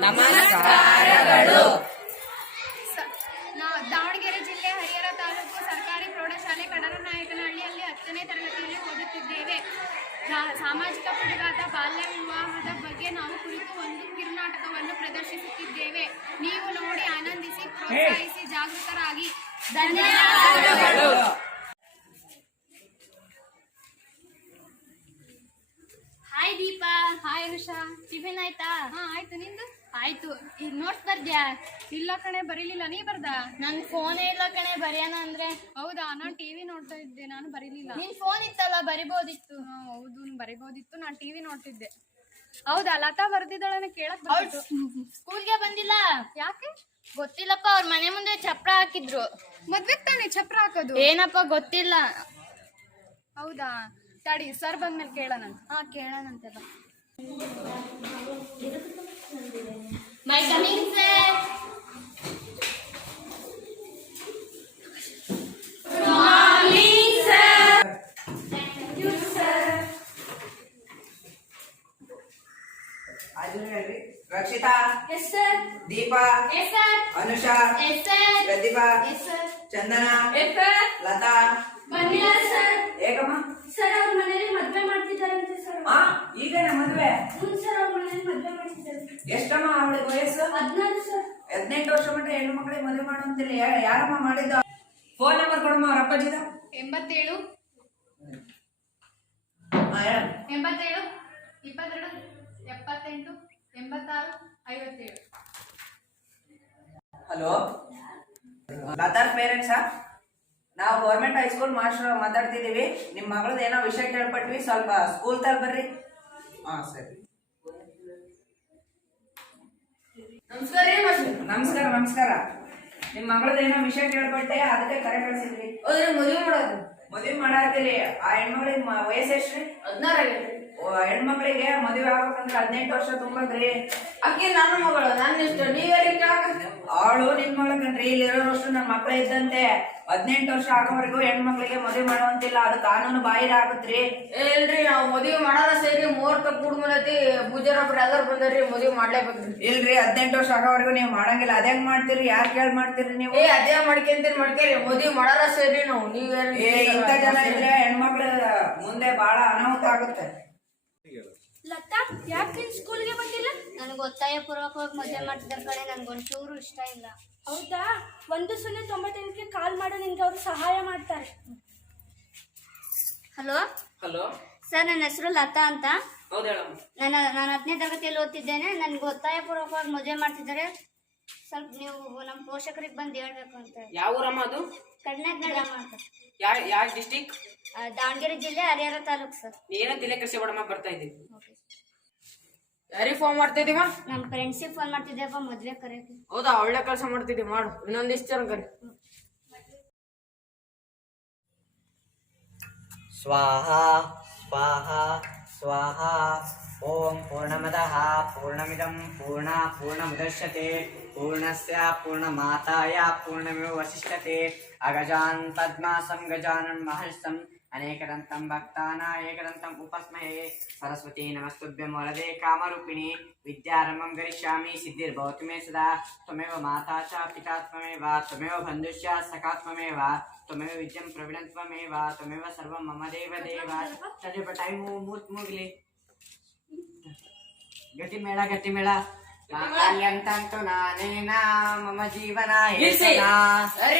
ನಮಸ್ಕಾರಗಳು. ದಾವಣಗೆರೆ ಜಿಲ್ಲೆ ಹರಿಹರ ತಾಲೂಕು ಸರ್ಕಾರಿ ಪ್ರೌಢಶಾಲೆ ಕಡರನಾಯಕನಹಳ್ಳಿಯಲ್ಲಿ 10ನೇ ತರಗತಿಯಲ್ಲಿ ಓದುತ್ತಿದ್ದೇವೆ. ಸಾಮಾಜಿಕ ಪುಡುಗಾಟ ಬಾಲ್ಯ ವಿವಾಹದ ಬಗ್ಗೆ ನಾವು ಕುರಿತು ಒಂದು ಕಿರುನಾಟಕವನ್ನು ಪ್ರದರ್ಶಿಸುತ್ತಿದ್ದೇವೆ. ನೀವು ನೋಡಿ ಆನಂದಿಸಿ, ಪ್ರೋತ್ಸಾಹಿಸಿ, ಜಾಗೃತರಾಗಿ. ಧನ್ಯವಾದಗಳು. ಹಾಯ್ ದೀಪಾ. ಹಾಯ್ ಋಷಾ. ಟಿಫಿನ್ ಆಯ್ತಾ? ಆಯ್ತು, ನಿಂದು? ಆಯ್ತು. ಈಗ ನೋಟ್ಸ್ ಬರ್ದ್ಯಾ? ಇಲ್ಲ ಕಣೆ, ಬರೀಲಿಲ್ಲ. ನೀ ಬರ್ದ? ನನ್ ಫೋನೇ ಇಲ್ಲ ಕಣೆ, ಬರೆಯೋಣ ಅಂದ್ರೆ. ಹೌದಾ? ನಾನು ಟಿವಿ ನೋಡ್ತಾ ಇದ್ದೆ, ನಾನು ಬರೀಲಿಲ್ಲ. ನಿನ್ ಫೋನ್ ಇತ್ತಲ್ಲ, ಬರಿಬೋದಿತ್ತು. ಹೌದು, ಬರಿಬೋದಿತ್ತು. ನಾನು ಟಿವಿ ನೋಡ್ತಿದ್ದೆ. ಹೌದಾ? ಲತಾ ಬರ್ದಿದ್ದಾಳೆ, ಕೇಳಕ್ ಸ್ಕೂಲ್ಗೆ ಬಂದಿಲ್ಲ. ಯಾಕೆ ಗೊತ್ತಿಲ್ಲಪ್ಪ, ಅವ್ರ ಮನೆ ಮುಂದೆ ಚಪ್ರ ಹಾಕಿದ್ರು. ಮದ್ವೆಗ್ ತಾನೆ ಚಪ್ರ ಹಾಕೋದು? ಏನಪ್ಪ ಗೊತ್ತಿಲ್ಲ. ಹೌದಾ? ತಡಿ, ಸರ್ ಬಂದ್ಮೇಲೆ ಕೇಳೋಣ. ಕೇಳೋಣಂತೆ ಬಾ. May coming sir. Rakshita, yes sir. Deepa, yes sir. Anusha, yes sir. Pratibha, yes sir. Chandana, yes sir. Latha, ಬಂದಿಲ್ಲ ಸರ್. ಏಕಮ್ಮ. ಸರ್, ಅವ್ರ ಮನೇಲಿ ಮದ್ವೆ ಮಾಡ್ತಿದ್ದಾರಂತೆ ಸರ್. ಈಗನ ಮದ್ವೆ? ಸರ್, ಅವ್ರ ಮನೇಲಿ ಮದ್ವೆ ಮಾಡ್ತಿದ್ದಾರೆ. ಎಷ್ಟಮ್ಮ ಅವಳಿಗೆ ವಯಸ್ಸು? 16 ಸರ್. 18 ವರ್ಷ ಮಟ್ಟ ಹೆಣ್ಣು ಮಕ್ಕಳಿಗೆ ಮದುವೆ ಮಾಡುವಂತಿಲ್ಲ. ಯಾರಮ್ಮ ಮಾಡಿದ್ದ? ಫೋನ್ ನಂಬರ್ ಕೊಡಮ್ಮ ಅವ್ರ ಅಪ್ಪಾಜಿದ. 87 87 22 78 86 57. ಹಲೋ, ಲತಾ ಪೇರೆಂಟ್ಸಾ? ನಾವು ಗೌರ್ಮೆಂಟ್ ಹೈಸ್ಕೂಲ್ ಮಾಸ್ಟರ್ ಮಾತಾಡ್ತಿದೀವಿ. ನಿಮ್ಮ ಮಗಳದ ಏನೋ ವಿಷಯ ಕೇಳ್ಪಟ್ವಿ, ಸ್ವಲ್ಪ ಸ್ಕೂಲ್ ತರ ಬರ್ರಿ. ಸರಿ. ನಮಸ್ಕಾರ. ನಮಸ್ಕಾರ. ನಿಮ್ಮ ಮಗಳದ ಏನೋ ವಿಷಯ ಕೇಳ್ಪಟ್ಟೆ, ಅದಕ್ಕೆ ಕರೆ ಕಳ್ಸಿದ್ವಿ. ಮದುವೆ ಮಾಡಾತಿರಿ. ಆ ಹೆಣ್ಮಗಳಿಗೆ ವಯಸ್ಸು ಎಷ್ಟ್ರಿ? 16. ಹೆಣ್ಮಕ್ಳಿಗೆ ಮದುವೆ ಆಗ್ಬೇಕಂದ್ರೆ 18 ವರ್ಷ ತುಂಬಕ್ರಿ. ಅಕ್ಕಿ ನನ್ನ ಮಗಳು, ನನ್ನ ಇಷ್ಟ. ನೀವೇರಿ ಕೇಳಕ? ಅವಳು ನಿನ್ ಮಗಳ ಕಣ್ರಿ. ಇಲ್ಲಿರೋಷ್ಟು ನನ್ನ ಮಕ್ಕಳ ಇದ್ದಂತೆ. 18 ವರ್ಷ ಆಗೋವರೆಗೂ ಹೆಣ್ಮಕ್ಳಿಗೆ ಮದುವೆ ಮಾಡುವಂತಿಲ್ಲ. ಅದು ಕಾನೂನು ಬಾಹಿರ ಆಗುತ್ರಿ. ಇಲ್ರಿ, ನಾವು ಮದುವೆ ಮಾಡಾರ ಸೇರಿ ಮುಹೂರ್ತ ಕೂಡ್ ಮೂಲತಿ ಪೂಜಾರಬ್ರು ಎಲ್ಲರೂ ಬಂದಾರ್ರಿ. ಮದುವೆ ಮಾಡ್ಲೇಬೇಕ್ರಿ. ಇಲ್ರಿ, 18 ವರ್ಷ ಆಗೋವರೆಗೂ ನೀವು ಮಾಡಂಗಿಲ್ಲ. ಅದೇಂಗ್ ಮಾಡ್ತೀರಿ? ಯಾರ್ ಕೇಳ್ ಮಾಡ್ತೀರಿ ನೀವು? ಅದೇ ಮಾಡ್ಕೇರಿ. ಮದುವೆ ಮಾಡಾರ ಸೇರಿ ನಾವು. ಇಂಥ ಜನ ಇದ್ರೆ ಹೆಣ್ಮಕ್ಳು ಮುಂದೆ ಬಹಳ ಅನಾಹುತ ಆಗುತ್ತೆ. ಲತಾ, ಯಾಕೆ ಸ್ಕೂಲ್ಗೆ ಬಂದಿಲ್ಲ? ನನಗೆ ಒತ್ತಾಯ ಪೂರ್ವಕವಾಗಿ ಮದುವೆ ಮಾಡ್ತಿದ್ದಾರೆ ಕಡೆ. ನನ್ಗೊಂಚೂರು ಇಷ್ಟ ಇಲ್ಲ. ಹೌದಾ? 1098ಗೆ ಕಾಲ್ ಮಾಡು, ನಿನ್ಗೆ ಅವರು ಸಹಾಯ ಮಾಡ್ತಾರೆ. ಹಲೋ ಹಲೋ ಸರ್, ನನ್ನ ಹೆಸರು ಲತಾ ಅಂತ. ಹೌದು ಹೇಳಮ್ಮ. ನಾನು 10ನೇ ತರಗತಿಯಲ್ಲಿ ಓದ್ತಿದ್ದೇನೆ. ನನ್ಗೆ ಒತ್ತಾಯ ಪೂರ್ವಕವಾಗಿ ಮದುವೆ ಮಾಡ್ತಿದ್ದಾರೆ. ಸ್ವಲ್ಪ ನೀವು ನಮ್ಮ ಪೋಷಕರಿಗೆ ಬಂದು ಹೇಳ್ಬೇಕು ಅಂತ. ಯಾವ ಊರಮ್ಮ ಅದು? ಕಡ್ನಾಗ್ನಳ್ಳಿ ಅಂತ. ಯಾವ ಡಿಸ್ಟಿಕ್? ದಾವಣಗೆರೆ ಜಿಲ್ಲೆ ಹರಿಹರ ತಾಲೂಕು ಸರ್. ಏನೋ ತಿಲೆ ಕೃಷಿ ಬಡಮ್ಮ, ಬರ್ತಾ ಇದ್ದೀವಿ. ಯಾರಿಗೆ ಫೋನ್ ಮಾಡ್ತಾ ಇದೀವ? ನಮ್ಮ ಫ್ರೆಂಡ್ಸಿಗೆ ಫೋನ್ ಮಾಡ್ತಿದ್ದೇಪ್ಪ, ಮದುವೆ ಕರೆಯಕ್ಕೆ. ಹೌದಾ? ಒಳ್ಳೆ ಕೆಲಸ ಮಾಡ್ತಿದ್ದೀವಿ, ಮಾಡು. ಇನ್ನೊಂದಿಷ್ಟು ಜನ ಕರಿ. ಸ್ವಾಹಾ ಸ್ವಾಹಾ ಸ್ವಾಹಾ. ಓಂ ಪೂರ್ಣಮದಃ ಪೂರ್ಣಮಿದಂ ಪೂರ್ಣಮುದಚ್ಯತೆ ಪೂರ್ಣಸ್ಯ ಪೂರ್ಣಮಾದಾಯ ಪೂರ್ಣಮೇವಾವಶಿಷ್ಯತೆ. ಅಗಜಾನ್ ಪದ್ಮಾಸಂ ಗಜಾನನ್ ಮಹರ್ಷಂ ಅನೇಕದಂತಂ ಭಕ್ತಾನಾಯಕದಂತಂ ಉಪಸ್ಮಹೇ. ಸರಸ್ವತಿ ನಮಸ್ತುಭ್ಯಂ ವರದೆ ಕಾಮರೂಪಿಣಿ. ವಿದ್ಯಾರಂಭಂ ಗರಿಷ್ಯಾಮಿ ಸಿದ್ಧಿರ್ಭವತು ಮೇ ಸದಾ. ತ್ವಮೇವ ಮಾತಾ ಚ ಪಿತಾ ತ್ವಮೇವ. ತ್ವಮೇವ ಬಂಧುಶ್ಚ ಸಖಾ ತ್ವಮೇವ. ತ್ವಮೇವ ವಿದ್ಯಂ ಪ್ರವೀಣಂ ತ್ವಮೇವ. ತ್ವಮೇವ ಸರ್ವಂ ಮಮ ದೇವ ದೇವ. ಸ್ವಲ್ಪ ಟೈಮ್ ಮುಗಿಲಿ. ಗತಿ ಮೇಳ ಮಾಂಗಲ್ಯಂತಂತು ನಾನೇನ ಮಮ ಜೀವನ ಹೇತುನಾ.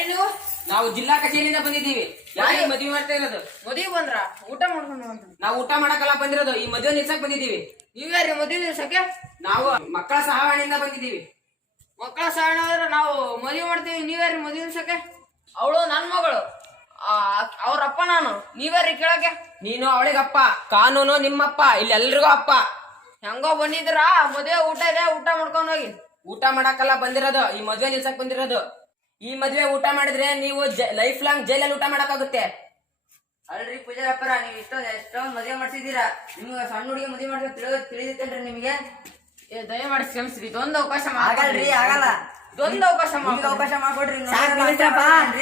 ನೀವು? ನಾವು ಜಿಲ್ಲಾ ಕಚೇರಿಯಿಂದ ಬಂದಿದ್ದೀವಿ. ಯಾರಿಗೆ ಮದುವೆ ಮಾಡ್ತಾ ಇರೋದು? ಮದುವೆ ಬಂದ್ರ ಊಟ ಮಾಡ್ಕೊಂಡು ಬಂದ್ರ? ನಾವು ಊಟ ಮಾಡಕ್ಕಲ್ಲ ಬಂದಿರೋದು, ಈ ಮದುವೆ ನಿಲ್ಸಕ್ ಬಂದಿದ್ದೀವಿ. ನೀವ್ಯಾರಿ ಮದುವೆ ನಿಲ್ಸಕ್ಕೆ? ನಾವು ಮಕ್ಕಳ ಸಹಾಯವಾಣಿಯಿಂದ ಬಂದಿದ್ದೀವಿ. ಮಕ್ಕಳ ಸಹಾಯ ಅಂದ್ರೆ ನಾವು ಮದುವೆ ಮಾಡ್ತೀವಿ. ನೀವ್ಯಾರಿ ಮದುವೆ ನಿಲ್ಸಕ್ಕೆ? ಅವಳು ನನ್ನ ಮಗಳು, ಅವ್ರ ಅಪ್ಪ ನಾನು. ನೀವ್ಯಾರಿ ಕೇಳಕ್ಕೆ? ನೀನು ಅವಳಿಗಪ್ಪ, ಕಾನೂನು ನಿಮ್ಮಪ್ಪ, ಇಲ್ಲಿ ಎಲ್ರಿಗೂ ಅಪ್ಪ. ಹೆಂಗೋ ಬಂದಿದ್ರ ಮದುವೆ ಊಟ ಇದೆ, ಊಟ ಮಾಡ್ಕೊಂಡು ಹೋಗಿ. ಊಟ ಮಾಡಕ್ಕಲ್ಲ ಬಂದಿರೋದು, ಈ ಮದುವೆ ನಿಲ್ಸಕ್ ಬಂದಿರೋದು. ಈ ಮದುವೆ ಊಟ ಮಾಡಿದ್ರೆ ನೀವು ಲೈಫ್ ಲಾಂಗ್ ಜೈಲಲ್ಲಿ ಊಟ ಮಾಡಕ್ಕಾಗುತ್ತೆ. ಅಲ್ರಿ ಪೂಜಾರಪ್ಪರ, ನೀವು ಎಷ್ಟೊಂದು ಮದುವೆ ಮಾಡ್ಸಿದೀರಾ. ನಿಮ್ಗೆ ಸಣ್ಣ ಹುಡುಗಿ ಮದುವೆ ಮಾಡಿದ್ರೆ ತಿಳಿದಿತ್ತೇನ್ರಿ ನಿಮ್ಗೆ? ದಯಮಾಡಿ ಕ್ಷಮಿಸ್ರಿ, ಇದೊಂದು ಅವಕಾಶ ಆಗಲ್ರಿ, ಆಗಲ್ಲ. ಇದೊಂದು ಅವಕಾಶ ಮಾಡ್ಕೊಡ್ರಿ.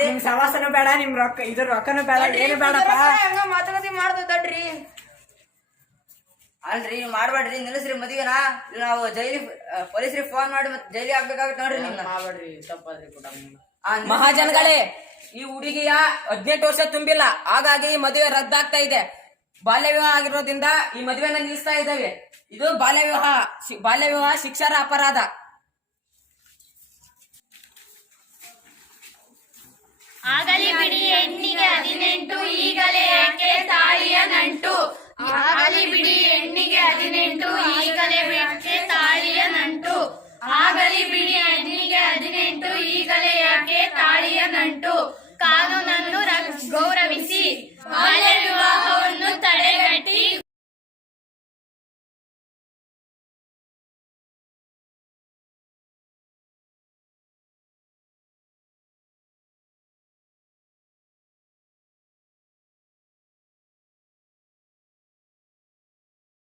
ನಿಮ್ ಸವಾಸನೂ ಬೇಡ, ನಿಮ್ ರೊಕ್ಕನೂ ಬೇಡ, ಏನು ಬೇಡಪ್ಪ. ಹೆಂಗ ಮಾತುಕತೆ ಮಾಡ್ದಡ್ರಿ. ಅಲ್ರಿ ನೀವು ಮಾಡ್ಬೇಡ್ರಿ, ನಿಲ್ಲಿಸ್ರಿ ಮದುವೆನ. ನಾವು ಪೊಲೀಸರಿಗೆ ಫೋನ್ ಮಾಡಿ ಮತ್ತೆ ಜೈಲಿಗೆ ಹಾಕ್ಬೇಕಾಗುತ್ತೆ ನೋಡ್ರಿ ನಿಮ್ನ. ಮಾಡ್ಬೇಡ್ರಿ, ತಪ್ಪಾದ್ರಿ ಮಹಾಜನಗಳೇ, ಈ ಹುಡುಗಿಯ 18 ವರ್ಷ ತುಂಬಿಲ್ಲ, ಹಾಗಾಗಿ ಈ ಮದುವೆ ರದ್ದಾಗ್ತಾ ಇದೆ. ಬಾಲ್ಯ ವಿವಾಹ ಆಗಿರೋದ್ರಿಂದ ಈ ಮದುವೆನ ನಿಲ್ಲಿಸ್ತಾ ಇದ್ದೇವೆ. ಇದು ಬಾಲ್ಯ ವಿವಾಹ ಶಿಕ್ಷಾರ್ಹ ಅಪರಾಧ. ಆಗಲಿ ಬಿಡಿ ಹೆಣ್ಣಿಗೆ 18, ಈಗಲೇ ಯಾಕೆ ತಾಳಿಯ ನಂಟು. ಆಗಲಿ ಬಿಡಿ ಹೆಣ್ಣಿಗೆ 18, ಈಗಲೇ ಯಾಕೆ ತಾಳಿಯ ನಂಟು.